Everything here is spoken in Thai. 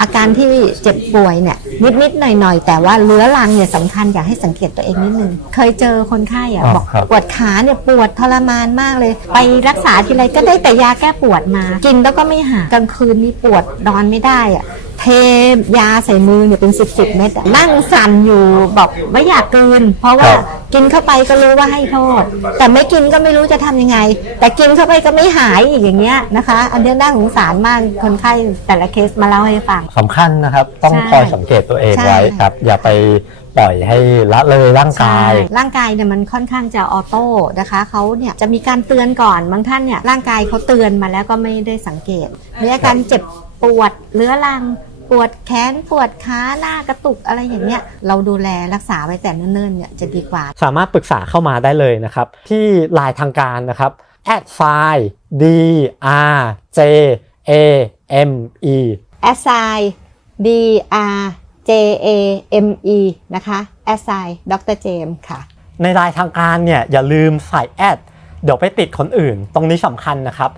อาการที่เจ็บป่วยเนี่ยนิดๆหน่อยๆแต่ว่าเรื้อรังเนี่ยสำคัญอยากให้สังเกตตัวเองนิดนึง เคยเจอคนไข้อะอ๋อบอกครับปวดขาเนี่ยปวดทรมานมากเลย ไปรักษาทีไรก็ได้แต่ยาแก้ปวดมา กินแล้วก็ไม่หายกลางคืนนี่ปวดนอนไม่ได้อะเทยาใส่มือเนี่ยเป็นสิบสิบเม็ดอะนั่งสั่นอยู่บอกไม่อยากกลืนเพราะว่าครับ กินเข้าไปก็รู้ว่าให้โทษ แต่ไม่กินก็ไม่รู้จะทำยังไง แต่กินเข้าไปก็ไม่หายอีกอย่างเงี้ยนะคะ อันเนี้ยน่าสงสารมากคนไข้แต่ละเคสมาเล่าให้ฟังสำคัญนะครับ ต้องใช่คอยสังเกตตัวเองใช่ไว้ครับ อย่าไปปล่อยให้ละเลยร่างกายใช่ร่างกายเนี่ยมันค่อนข้างจะออโต้นะคะเขาเนี่ยจะมีการเตือนก่อนบางท่านเนี่ยร่างกายเขาเตือนมาแล้วก็ไม่ได้สังเกตมีอาการเจ็บปวดเรื้อรัง ปวดแขนปวดขาหน้ากระตุกอะไรอย่างเงี้ยเราดูแลรักษาไว้แต่เนิ่นๆเนี่ยจะดีกว่า สามารถปรึกษาเข้ามาได้เลยนะครับ ที่ไลน์ทางการนะครับ a d f i d r j a m e a s s i D R J A M E นะคะ a s s i ดรเจมค่ะ ในไลน์ทางการเนี่ยอย่าลืมใส่แอดเดี๋ยวไปติดคนอื่น ตรงนี้สำคัญนะครับ